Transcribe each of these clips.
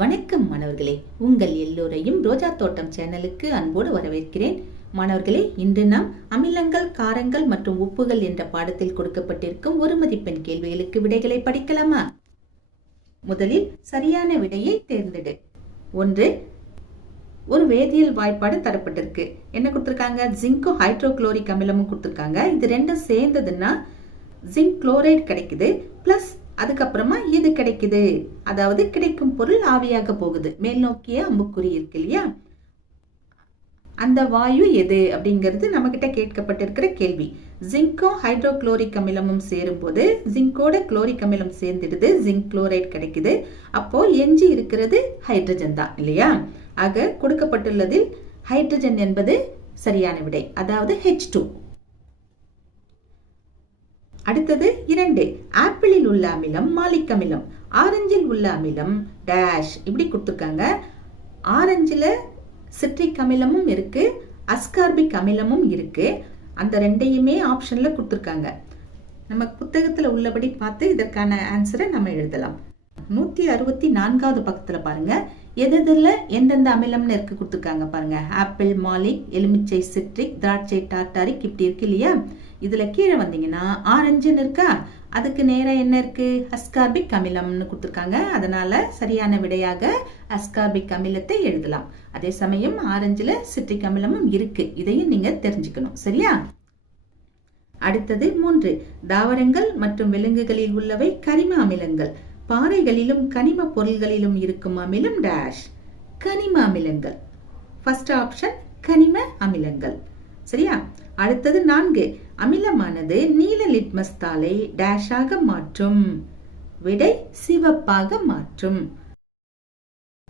வணக்கம் மாணவர்களே. உங்கள் எல்லோரையும் ரோஜா தோட்டம் சேனலுக்கு அன்போடு வரவேற்கிறேன். மாணவர்களே இன்று நாம் அமிலங்கள் காரங்கள் மற்றும் உப்புகள் என்ற பாடத்தில் கொடுக்கப்பட்டிருக்கும் ஒரு மதிப்பெண் கேள்விகளுக்கு விடைகளை படிக்கலாமா? முதலில் சரியான விடையை தேர்ந்தெடு. ஒன்று ஒரு வேதியியல் வாய்ப்பாடு தரப்பட்டிருக்கு. என்ன கொடுத்துருக்காங்க? ஜிங்கோ ஹைட்ரோகுளோரிக் அமிலமும் கொடுத்துருக்காங்க. இது ரெண்டும் சேர்ந்ததுன்னா ஜிங்க் குளோரைடு கிடைக்குது. ப்ளஸ் அதுக்கப்புறமா இது கிடைக்குது. அதாவது கிடைக்கும் பொருள் ஆவியாக போகுது. மேல் நோக்கிய அம்புக்குறி இருக்கு இல்லையா? அந்த வாயு எது அப்படிங்கிறது நம்மக்கிட்ட கேட்கப்பட்டிருக்கிற கேள்வி. ஜிங்கோ ஹைட்ரோக்ளோரிக் அமிலமும் சேரும்போது ஜிங்கோட குளோரிக் அமிலம் சேர்ந்துடுது ஜிங்க் குளோரைட் கிடைக்குது. அப்போ எஞ்சி இருக்கிறது ஹைட்ரஜன் தான் இல்லையா? ஆக கொடுக்கப்பட்டுள்ளதில் ஹைட்ரஜன் என்பது சரியான விடை. அதாவது ஹெச் டூ அடுத்தது இரண்டு. ஆப்பிளில் உள்ள அமிலம் மாலிக் அமிலம். ஆரஞ்சில் உள்ள அமிலம் டேஷ் இப்படி கொடுத்துருக்காங்க. ஆரஞ்சில் சிட்ரிக் அமிலமும் இருக்கு அஸ்கார்பிக் அமிலமும் இருக்கு. அந்த ரெண்டையுமே ஆப்ஷன்ல கொடுத்துருக்காங்க. நம்ம புத்தகத்தில் உள்ளபடி பார்த்து இதற்கான ஆன்சரை நம்ம எழுதலாம். நூற்றி அறுபத்தி நான்காவது பக்கத்தில் பாருங்க எந்தெந்த அமிலம்னு இருக்கு கொடுத்துருக்காங்க பாருங்க. ஆப்பிள் மாலிக் எலுமிச்சை சிட்ரிக் திராட்சை டாட்டாரிக் இப்படி இருக்கு இல்லையா? இதில் கீழே வந்தீங்கன்னா ஆரஞ்சுன்னு இருக்கா அதுக்கு நேராக என்ன இருக்கு? அஸ்கார்பிக் அமிலம்னு கொடுத்துருக்காங்க. அதனால சரியான விடையாக அஸ்கார்பிக் அமிலத்தை எழுதலாம். அதே சமயம் ஆரஞ்சில் சிட்ரிக் அமிலமும் இருக்கு. இதையும் நீங்க தெரிஞ்சுக்கணும். சரியா? அடுத்தது மூன்று. தாவரங்கள் மற்றும் விலங்குகளில் உள்ளவை கரிம அமிலங்கள். பாறைகளிலும் கனிம பொருள்களிலும் இருக்கும் அமிலம் டேஷ் கனிம அமிலங்கள். ஃபர்ஸ்ட் ஆப்ஷன் கனிம அமிலங்கள். சரியா? அடுத்தது நான்கு அமிலமானது நீல லிட்மஸ் தாளை டேஷாக மாற்றும். விடை சிவப்பாக மாற்றும்.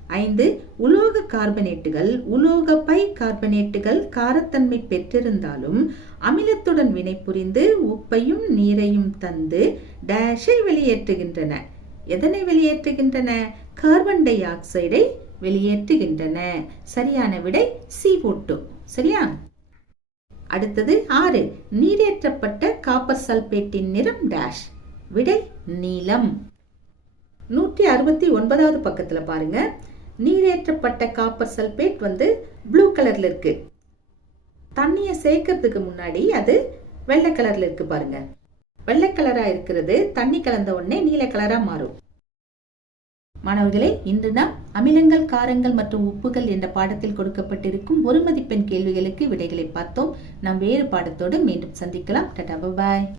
ஐந்து உலோக கார்பனேட்டுகள் உலோக பை கார்பனேட்டுகள் காரத்தன்மை பெற்றிருந்தாலும் அமிலத்துடன் வினைபுரிந்து உப்பையும் நீரையும் தந்து டேஷை வெளியேற்றுகின்றன. எதனை வெளியேற்றுகின்றன? கார்பன் டை ஆக்சைடை வெளியேற்றுகின்றன. சரியான விடை சி ஓட்டு சரியா? அடுத்தது ஆறு. நீரேற்றப்பட்ட காப்பர் சல்பேட்டின் நிறம் டேஷ் விடை நீலம். நூற்றி அறுபத்தி ஒன்பதாவது பக்கத்தில் பாருங்க. நீரேற்றப்பட்ட காப்பர் சல்பேட் வந்து ப்ளூ கலர்ல இருக்கு. தண்ணியை சேர்க்கறதுக்கு முன்னாடி அது வெள்ளை கலர்ல இருக்கு பாருங்க. வெள்ளை கலரா இருக்கிறது. தண்ணி கலந்த உடனே நீல கலரா மாறும். மாணவர்களே இன்று நாம் அமிலங்கள் காரங்கள் மற்றும் உப்புகள் என்ற பாடத்தில் கொடுக்கப்பட்டிருக்கும் ஒரு மதிப்பெண் கேள்விகளுக்கு விடைகளை பார்த்தோம். நாம் வேறு பாடத்தோடு மீண்டும் சந்திக்கலாம். டாடா பாய்